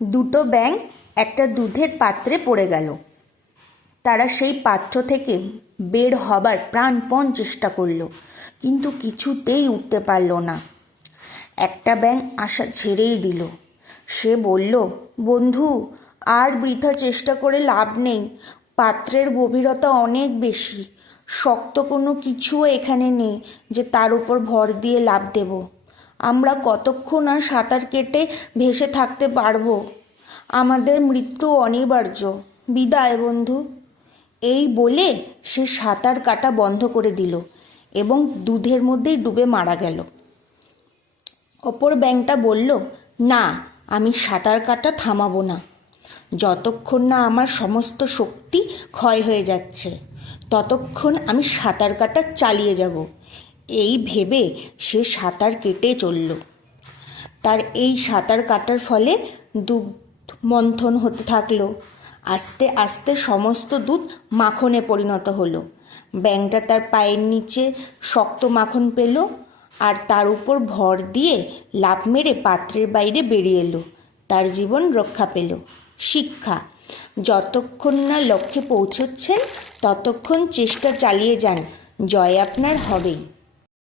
দুটো ব্যাঙ একটা দুধের পাত্রে পড়ে গেল। তারা সেই পাত্র থেকে বের হবার প্রাণপণ চেষ্টা করল, কিন্তু কিছুতেই উঠতে পারল না। একটা ব্যাঙ আশা ছেড়েই দিল। সে বলল, বন্ধু, আর বৃথা চেষ্টা করে লাভ নেই। পাত্রের গভীরতা অনেক বেশি। শক্ত কোনো কিছুও এখানে নেই যে তার উপর ভর দিয়ে লাফ দেব। আমরা কতক্ষণ আর সাঁতার কেটে ভেসে থাকতে পারবো? আমাদের মৃত্যু অনিবার্য। বিদায় বন্ধু। এই বলে সে সাঁতার কাটা বন্ধ করে দিল এবং দুধের মধ্যেই ডুবে মারা গেল। অপর ব্যাঙটা বলল, না, আমি সাঁতার কাটা থামাবো না। যতক্ষণ না আমার সমস্ত শক্তি ক্ষয় হয়ে যাচ্ছে, ততক্ষণ আমি সাঁতার কাটা চালিয়ে যাব। এই ভেবে সে সাঁতার কেটে চলল। তার এই সাঁতার কাটার ফলে দুধ মন্থন হতে থাকলো। আস্তে আস্তে সমস্ত দুধ মাখনে পরিণত হলো। ব্যাঙটা তার পায়ের নিচে শক্ত মাখন পেল আর তার উপর ভর দিয়ে লাফ মেরে পাত্রের বাইরে বেরিয়ে এলো। তার জীবন রক্ষা পেল। শিক্ষা: যতক্ষণ না লক্ষ্যে পৌঁছচ্ছেন ততক্ষণ চেষ্টা চালিয়ে যান, জয় আপনার হবেই।